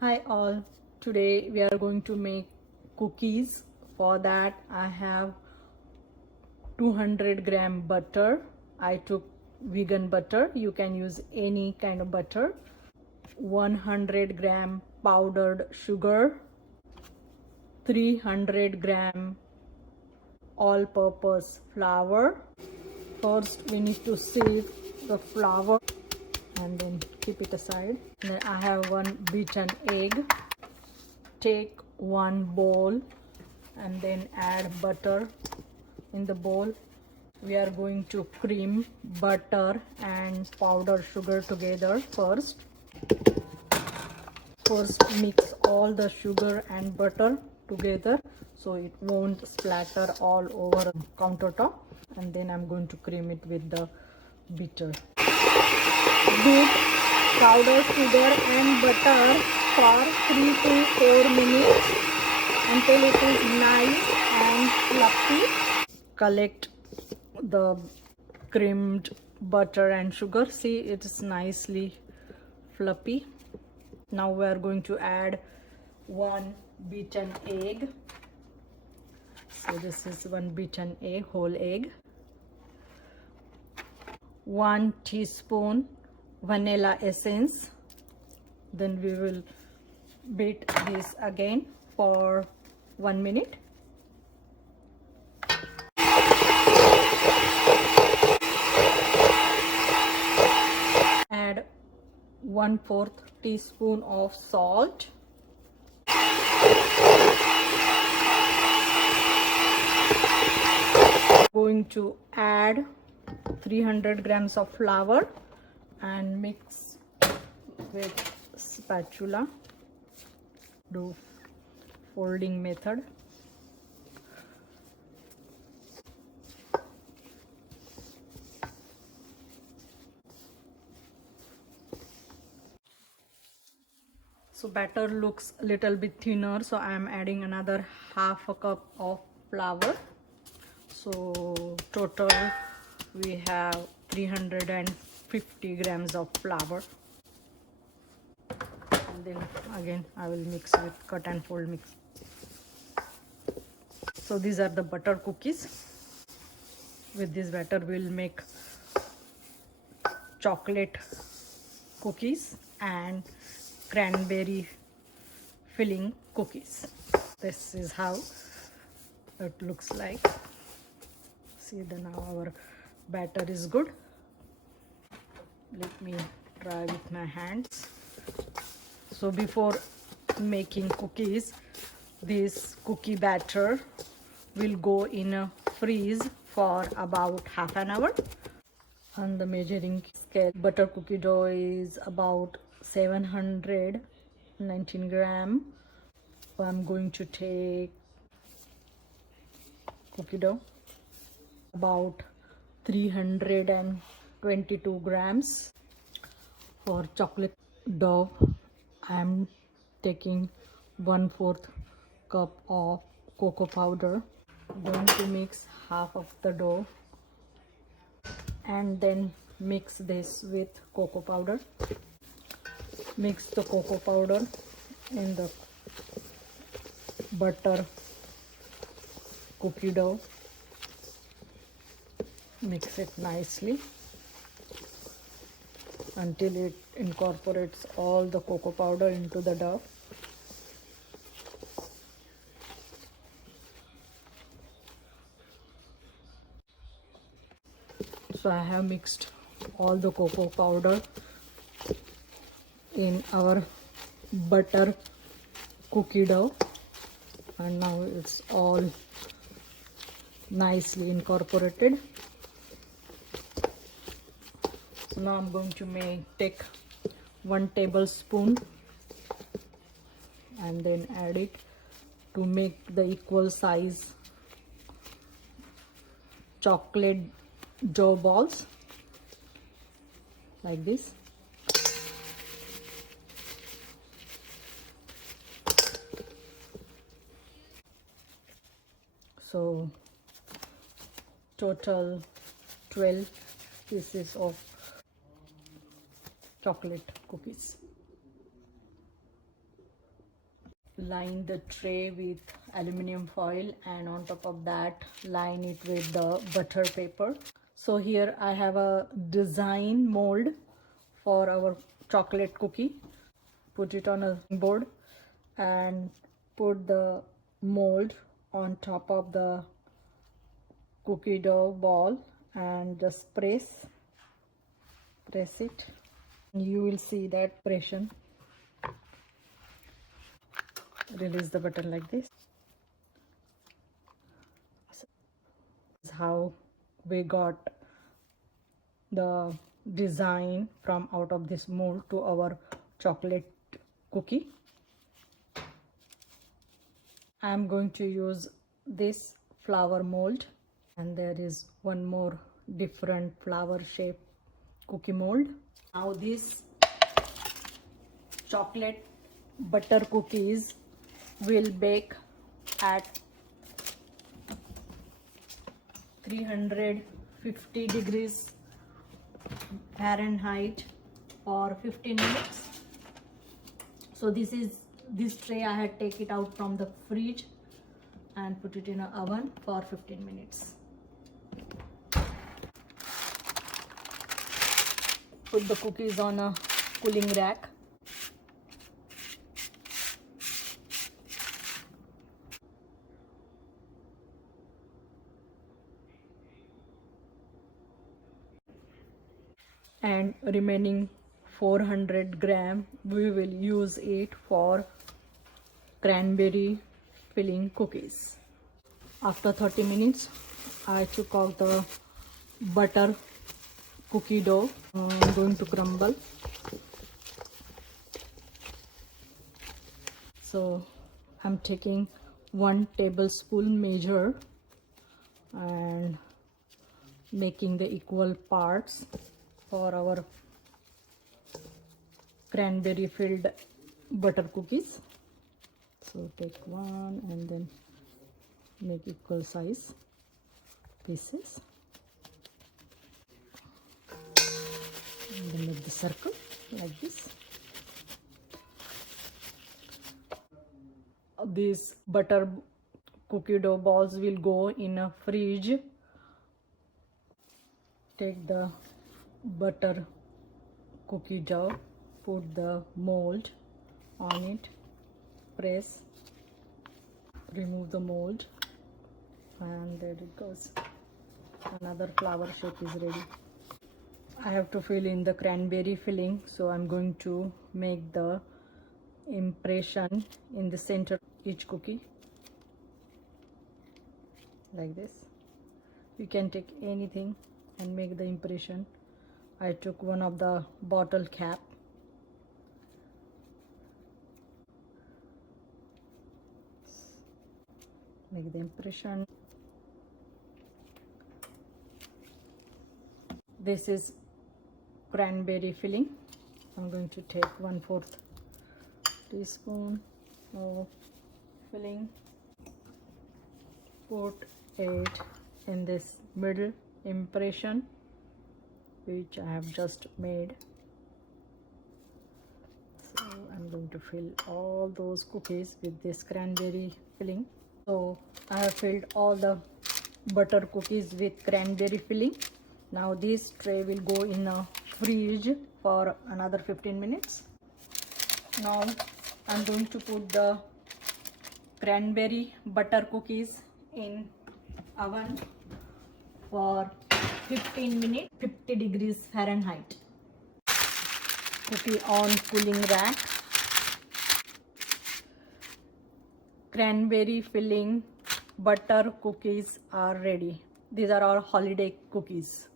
Hi all, today we are going to make cookies. For that I have 200 gram butter. I took vegan butter, you can use any kind of butter. 100 gram powdered sugar, 300 gram all-purpose flour. First we need to sieve the flour and then keep it aside. Then I have one beaten egg. Take one bowl and then add butter in the bowl. We are going to cream butter and powdered sugar together first. First mix all the sugar and butter together so it won't splatter all over the countertop, and then I'm going to cream it with the bitter. Beat powdered sugar and butter for 3 to 4 minutes until it is nice and fluffy. Collect the creamed butter and sugar. See, it is nicely fluffy. Now we are going to add one beaten egg. So this is one beaten egg, whole egg. 1 teaspoon vanilla essence. Then we will beat this again for 1 minute. Add 1/4 teaspoon of salt. Going to add 300 grams of flour and mix with spatula. Do folding method. So batter looks a little bit thinner, so I am adding another half a cup of flour. So total we have 350 grams of flour. And then again I will mix with cut and fold mix. So these are the butter cookies. With this batter we'll make chocolate cookies and cranberry filling cookies. This is how it looks like. See, now our batter is good. Let me try with my hands. So before making cookies, this cookie batter will go in a freeze for about half an hour. On the measuring scale, butter cookie dough is about 719 gram. So I'm going to take cookie dough about 322 grams. For chocolate dough I am taking 1/4 cup of cocoa powder. I'm going to mix half of the dough and then mix this with cocoa powder. Mix the cocoa powder in the butter cookie dough. Mix it nicely until it incorporates all the cocoa powder into the dough. So I have mixed all the cocoa powder in our butter cookie dough, and now it's all nicely incorporated. So now I'm going to take 1 tablespoon and then add it to make the equal size chocolate dough balls like this. So total 12 pieces of chocolate cookies. line the tray with aluminum foil, and on top of that line it with the butter paper. So here I have a design mold for our chocolate cookie. Put it on a board and put the mold on top of the cookie dough ball and just press it. You will see that pressure. Release the button like this. This is how we got the design from out of this mold to our chocolate cookie. I am going to use this flower mold, and there is one more different flower shape cookie mold. Now this chocolate butter cookies will bake at 350 degrees Fahrenheit for 15 minutes. So this tray I had take it out from the fridge and put it in an oven for 15 minutes. Put the cookies on a cooling rack. And remaining 400 gram we will use it for cranberry filling cookies. After 30 minutes I took out the butter cookie dough. I'm going to crumble. So I'm taking 1 tablespoon measure and making the equal parts for our cranberry filled butter cookies. So take one and then make equal size pieces, and then make the circle like this. These butter cookie dough balls will go in a fridge. Take the butter cookie dough, put the mold on it, press, remove the mold, and there it goes. Another flower shape is ready. I have to fill in the cranberry filling, so I'm going to make the impression in the center of each cookie like this. You can take anything and make the impression. I took one of the bottle cap. Make the impression. This is cranberry filling. I'm going to take 1/4 teaspoon of filling. Put it in this middle impression which I have just made. So I'm going to fill all those cookies with this cranberry filling. So I have filled all the butter cookies with cranberry filling. Now this tray will go in a fridge for another 15 minutes. Now I'm going to put the cranberry butter cookies in oven for 15 minutes, 50 degrees Fahrenheit. Cookie on cooling rack. Cranberry filling butter cookies are ready. These are our holiday cookies.